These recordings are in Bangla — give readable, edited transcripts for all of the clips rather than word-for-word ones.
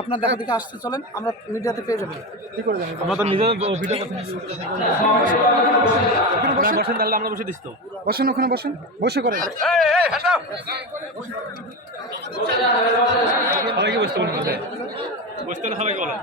আপনার দেখা দিকে আসতে চলেন, আমরা মিডিয়াতে পেয়ে যাবেন। কি করে জানেন? আমরা তো নিজে ভিডিও বসেন, তাহলে আমরা বসে দিস তো। বসেন, ওখানে বসেন, বসে করেন। সবাইকে বসতে বলেন, বসতে হলে সবাইকে বলেন।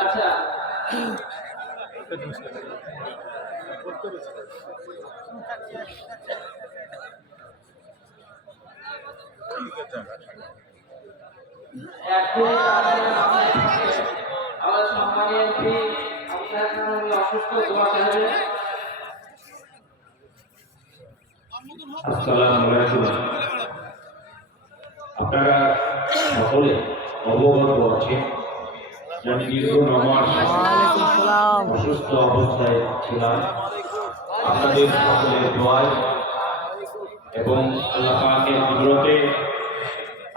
আচ্ছা আমার সম্মানীয় এমপি অসুস্থ দোয়া চাইবে। আসসালামু আলাইকুম। আপনারা সকলে অবগত আছেন যে আমি দীর্ঘ 9 মাস অসুস্থ অবস্থায় ছিলাম। আপনাদের সকলের দোয়ায় এবং আল্লাহ পাকের কুদরতে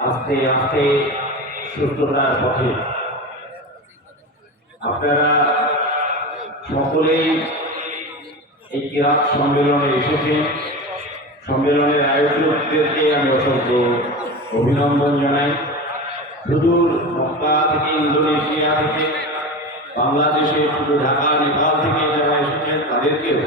আস্তে আস্তে সুস্থতার পথে আপনারা সকলেই এই কিরাত সম্মেলনে এসেছেন। সম্মেলনের আয়োজকদেরকে আমি অসংখ্য অভিনন্দন জানাই। সুদূর মক্কা থেকে, ইন্দোনেশিয়া থেকে, বাংলাদেশে, শুধু ঢাকা, নেপাল থেকে যারা এসেছেন তাদেরকেও